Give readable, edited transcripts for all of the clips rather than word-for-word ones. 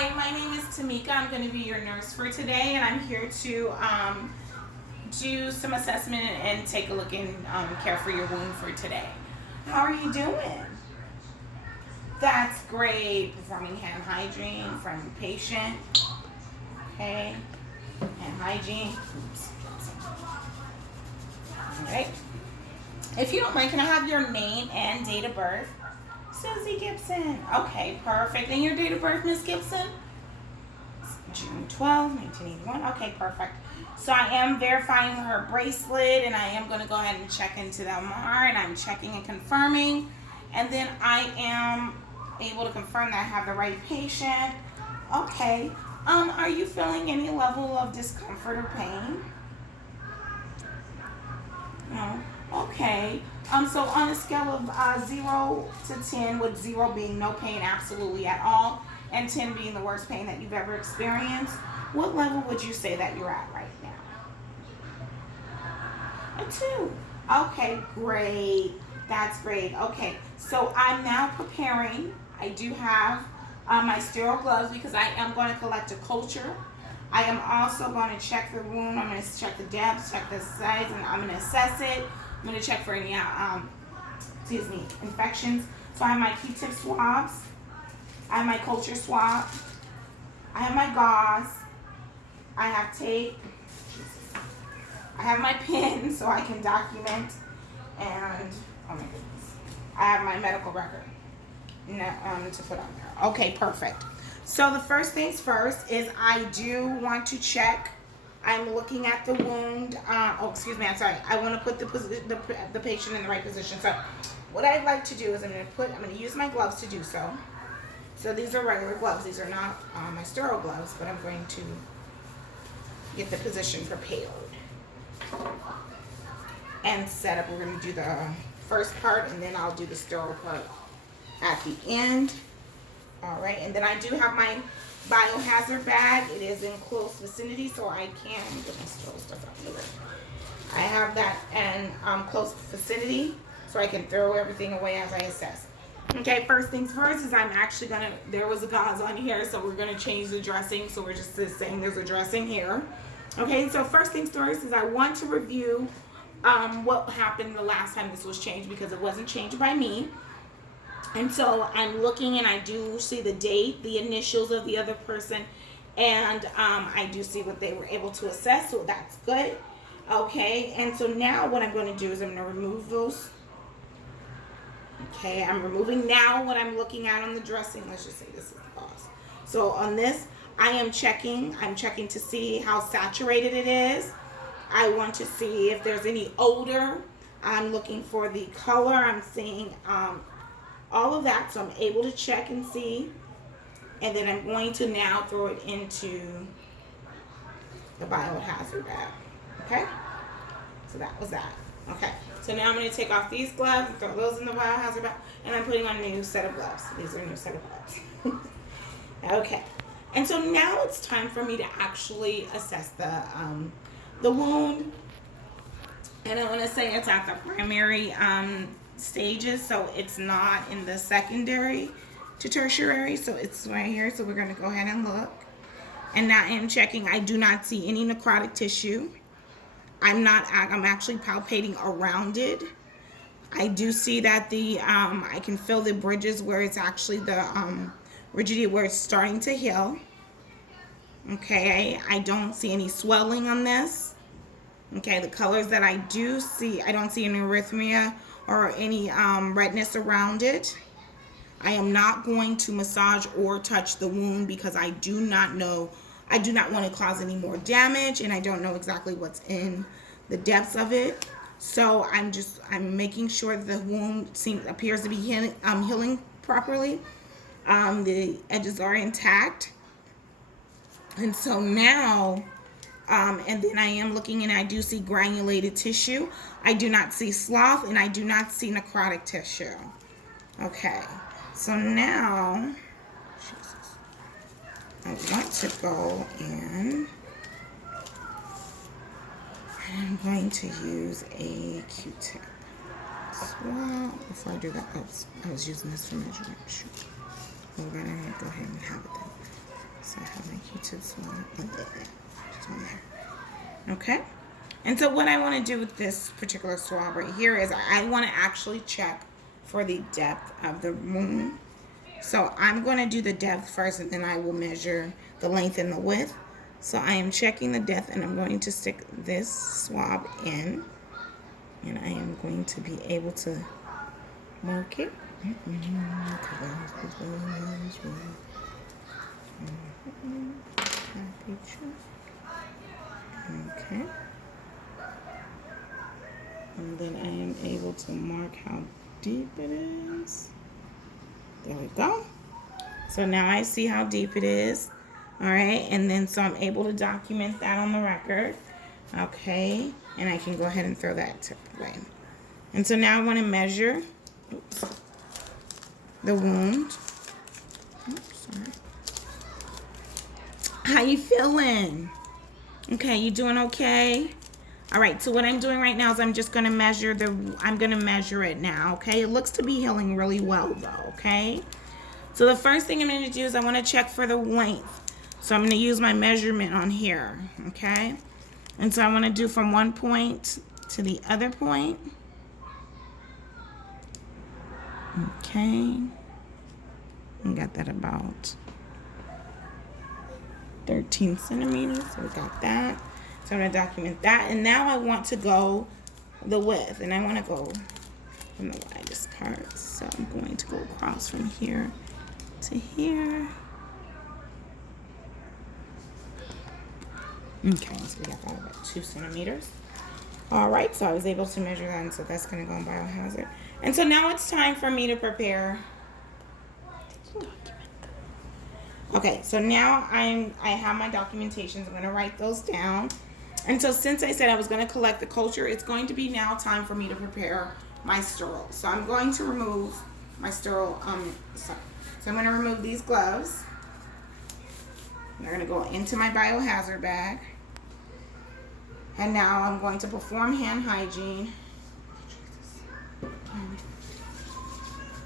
Hi, my name is Tamika. I'm going to be your nurse for today, and I'm here to do some assessment and take a look and care for your wound for today. How are you doing? That's great. Performing hand hygiene from patient. Okay. Hand hygiene. Oops. All right. If you don't mind, can I have your name and date of birth? Susie Gibson. Okay, perfect. And your date of birth, Miss Gibson? June 12th, 1981. Okay, perfect. So I am verifying her bracelet, and I am going to go ahead and check into the MR, and I'm checking and confirming. And then I am able to confirm that I have the right patient. Okay. Are you feeling any level of discomfort or pain? No. Okay. So on a scale of 0 to 10, with 0 being no pain absolutely at all, and 10 being the worst pain that you've ever experienced, what level would you say that you're at right now? A 2. Okay, great. That's great. Okay, so I'm now preparing. I do have my sterile gloves because I am going to collect a culture. I am also going to check the wound. I'm going to check the depth, check the size, and I'm going to assess it. I'm going to check for any infections. So I have my Q-tip swabs. I have my culture swab. I have my gauze. I have tape. I have my pen so I can document. And, oh my goodness, I have my medical record to put on there. Okay, perfect. So the first things first is I do want to check. I'm looking at the wound. I'm sorry. I want to put the patient in the right position. So what I'd like to do is I'm going to use my gloves to do so. So these are regular gloves. These are not my sterile gloves, but I'm going to get the position prepared and set up. We're going to do the first part, and then I'll do the sterile part at the end. All right, and then I do have my biohazard bag. It is in close vicinity, so I can get my sterile stuff out of the way. I have that in close vicinity, so I can throw everything away as I assess. Okay, first things first is I'm actually gonna, there was a gauze on here, so we're gonna change the dressing. So we're just saying there's a dressing here. Okay, so first things first is I want to review what happened the last time this was changed, because it wasn't changed by me. And so I'm looking, and I do see the date, the initials of the other person, and I do see what they were able to assess, so that's good. Okay, and so now what I'm going to do is I'm going to remove those. Okay, I'm removing now what I'm looking at on the dressing. Let's just say this is the gauze. So on this, I'm checking to see how saturated it is. I want to see if there's any odor. I'm looking for the color. I'm seeing all of that, so I'm able to check and see, and then I'm going to now throw it into the biohazard bag. Okay, so that was that. Okay, so now I'm going to take off these gloves and throw those in the biohazard bag, and I'm putting on a new set of gloves. These are a new set of gloves. Okay, and so now it's time for me to actually assess the wound, and I want to say it's at the primary stages, so it's not in the secondary to tertiary, so it's right here. So we're going to go ahead and look, and now I am checking. I do not see any necrotic tissue. I'm actually palpating around it. I do see that I can feel the bridges where it's actually the rigidity where it's starting to heal. Okay, I don't see any swelling on this. Okay, the colors that I do see, I don't see any erythema or any redness around it. I am not going to massage or touch the wound because I do not want to cause any more damage, and I don't know exactly what's in the depths of it. So I'm making sure the wound appears to be healing properly. The edges are intact. And so now, and then I am looking, and I do see granulated tissue. I do not see slough, and I do not see necrotic tissue. Okay, so now I want to go in. I'm going to use a Q-tip. Well, before I do that, I was using this for measurement. We're going to go ahead and have it then. Q-tip swab. Just on there. Okay. And so what I want to do with this particular swab right here is I want to actually check for the depth of the wound. So I'm going to do the depth first, and then I will measure the length and the width. So I am checking the depth, and I'm going to stick this swab in, and I am going to be able to mark it. Okay. And then I am able to mark how deep it is. There we go. So now I see how deep it is. All right. And then so I'm able to document that on the record. Okay. And I can go ahead and throw that tip away. And so now I want to measure the wound. Oops, sorry. How you feeling? Okay, you doing okay? All right, so what I'm doing right now is I'm just gonna measure it now, okay? It looks to be healing really well though, okay? So the first thing I'm gonna do is I wanna check for the length. So I'm gonna use my measurement on here, okay? And so I wanna do from one point to the other point. Okay, I got that about 13 centimeters, so we got that. So I'm gonna document that, and now I want to go the width, and I wanna go from the widest part. So I'm going to go across from here to here. Okay, so we got that about 2 centimeters. All right, so I was able to measure that, and so that's gonna go in biohazard. And so now it's time for me to prepare. Okay, so now I have my documentations. I'm gonna write those down. And so since I said I was gonna collect the culture, it's going to be now time for me to prepare my sterile. So I'm going to remove my sterile, so I'm gonna remove these gloves. They're gonna go into my biohazard bag. And now I'm going to perform hand hygiene.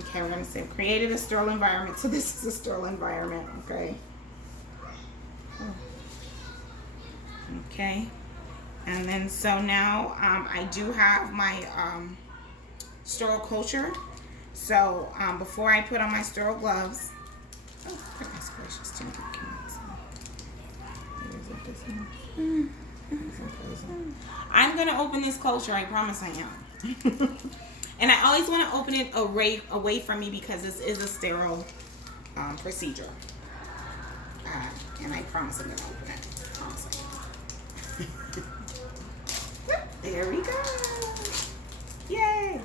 Okay, we're gonna say created a sterile environment. So this is a sterile environment, okay? Okay, and then so now I do have my sterile culture. So before I put on my sterile gloves, oh goodness gracious, I'm gonna open this culture. I promise I am. And I always want to open it away from me because this is a sterile procedure. And I promise I'm going to open it. Promise I am. There we go. Yay.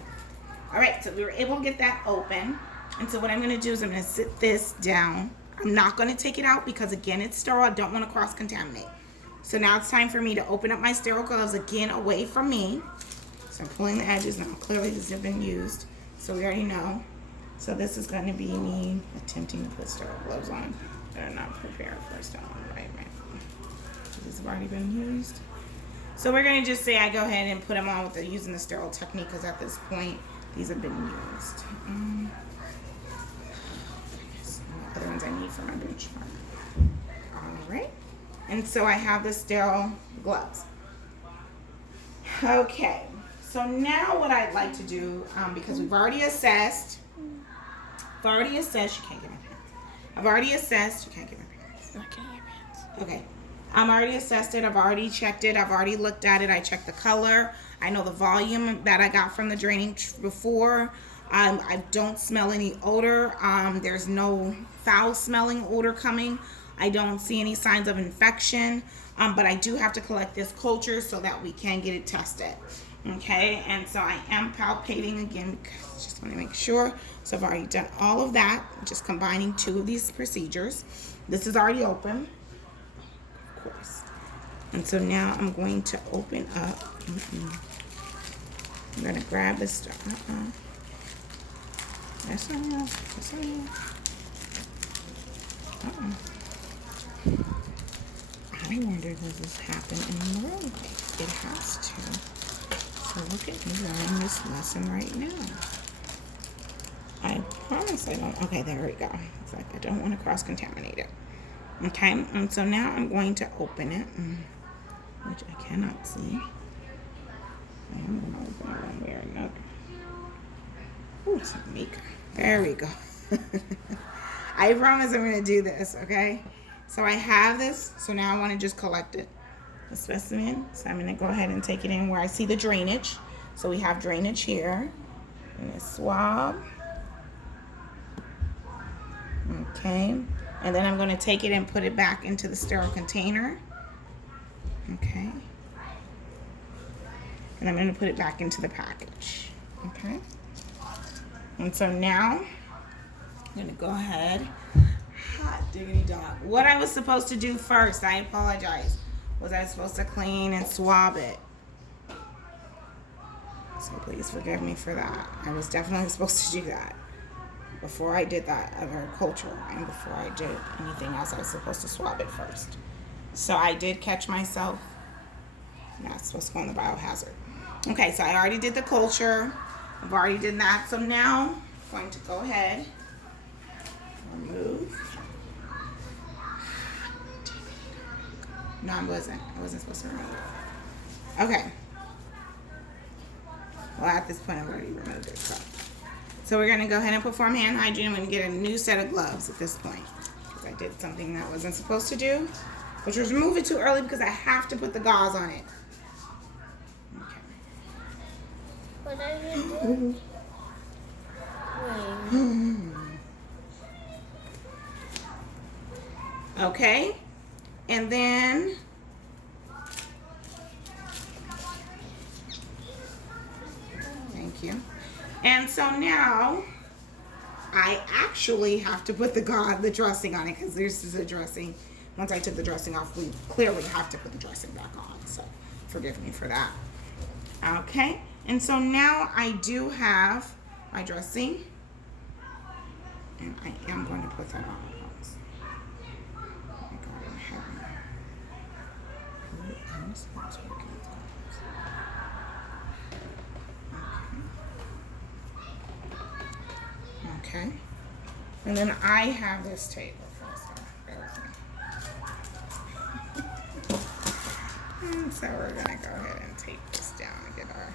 All right, so we were able to get that open. And so what I'm going to do is I'm going to sit this down. I'm not going to take it out because, again, it's sterile. I don't want to cross-contaminate. So now it's time for me to open up my sterile gloves again away from me. So I'm pulling the edges now. Clearly this has been used, so we already know. So this is going to be me attempting to put sterile gloves on that are not prepared for sterile environment. These have already been used. So we're going to just say I go ahead and put them on with using the sterile technique because at this point these have been used. Other ones I need for my benchmark. All right, and so I have the sterile gloves. Okay. So now what I'd like to do, because we've already assessed, you can't get my pants. I've already assessed, you can't get my pants. I can't get your pants. Okay. I'm already assessed it, I've already checked it, I've already looked at it, I checked the color, I know the volume that I got from the draining before. I don't smell any odor, there's no foul smelling odor coming. I don't see any signs of infection, but I do have to collect this culture so that we can get it tested. Okay, and so I am palpating again, just want to make sure. So I've already done all of that, just combining two of these procedures. This is already open, of course. And so now I'm going to open up. I'm going to grab this stuff. That's not enough. That's not enough. I wonder, does this happen in the room? It has to. So look at me learning this lesson right now. I promise I don't. Okay, there we go. It's like I don't want to cross-contaminate it. Okay, and so now I'm going to open it, which I cannot see. I'm going to open it one way or another. Ooh, it's Mika. There we go. I promise I'm going to do this, okay? So I have this, so now I want to just collect it. The specimen, so I'm going to go ahead and take it in where I see the drainage. So we have drainage here, and a swab. Okay, and then I'm going to take it and put it back into the sterile container. Okay, and I'm going to put it back into the package. Okay, and so now I'm going to go ahead. Hot diggity dog. What I was supposed to do first, I apologize, was I supposed to clean and swab it. So please forgive me for that. I was definitely supposed to do that before I did that other culture, and before I did anything else, I was supposed to swab it first. So I did catch myself. That's supposed to go in the biohazard. Okay, so I already did the culture. I've already did that. So now I'm going to go ahead, remove. No, I wasn't supposed to remove it. Okay. Well, at this point, I've already removed it. So we're going to go ahead and perform hand hygiene. I'm going to get a new set of gloves at this point, because I did something that I wasn't supposed to do, which was remove it too early because I have to put the gauze on it. Okay. What are you doing? Okay. And then thank you. And so now I actually have to put the dressing on it, because this is a dressing. Once I took the dressing off, we clearly have to put the dressing back on. So forgive me for that. Okay. And so now I do have my dressing, and I am going to put that on. Okay, and then I have this tape. And so we're gonna go ahead and tape this down and get our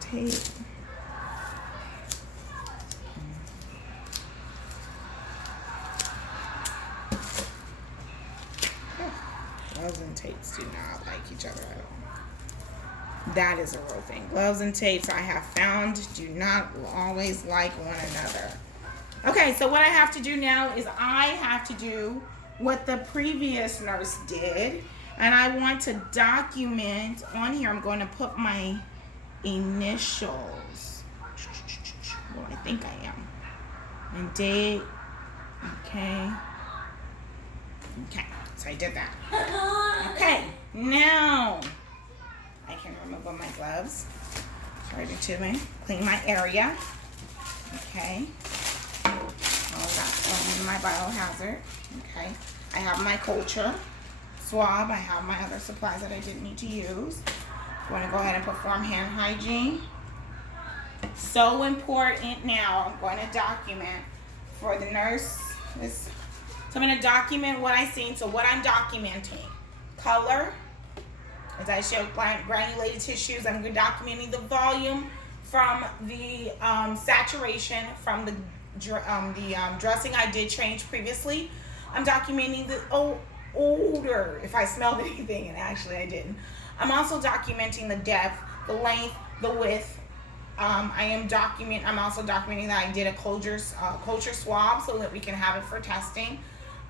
tape. Gloves and tapes do not like each other at all. That is a real thing. Gloves and tapes, I have found, do not always like one another. Okay, so what I have to do now is I have to do what the previous nurse did, and I want to document on here. I'm going to put my initials. Well, I think I am. And date. Okay. Okay. So I did that. Okay, now I can remove all my gloves. Right into me. Clean my area. Okay. All that in my biohazard. Okay. I have my culture swab. I have my other supplies that I didn't need to use. I'm going to go ahead and perform hand hygiene. So important now. I'm going to document for the nurse. So I'm going to document what I've seen. So what I'm documenting, color, as I showed granulated tissues. I'm documenting the volume from the saturation from the dressing I did change previously. I'm documenting the odor, if I smelled anything, and actually I didn't. I'm also documenting the depth, the length, the width. I'm also documenting that I did a culture swab so that we can have it for testing.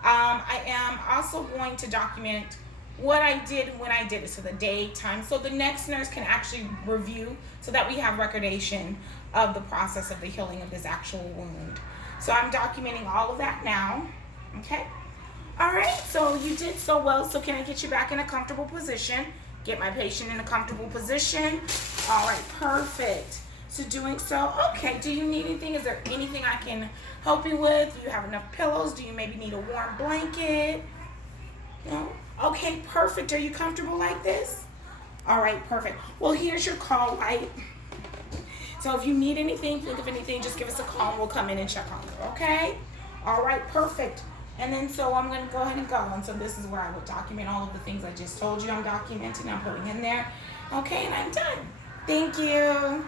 I am also going to document what I did when I did it, so the date, time, so the next nurse can actually review, so that we have recordation of the process of the healing of this actual wound. So I'm documenting all of that now. Okay. All right. So you did so well. So can I get you back in a comfortable position? Get my patient in a comfortable position. All right. Perfect. So doing so. Okay. Do you need anything? Is there anything I can help you with? Do you have enough pillows? Do you maybe need a warm blanket? No? Okay. Perfect. Are you comfortable like this? All right. Perfect. Well, here's your call light. So if you need anything, think of anything, just give us a call and we'll come in and check on you. Okay? All right, perfect. And then so I'm going to go ahead and go. And so this is where I would document all of the things I just told you I'm documenting. I'm putting in there. Okay, and I'm done. Thank you.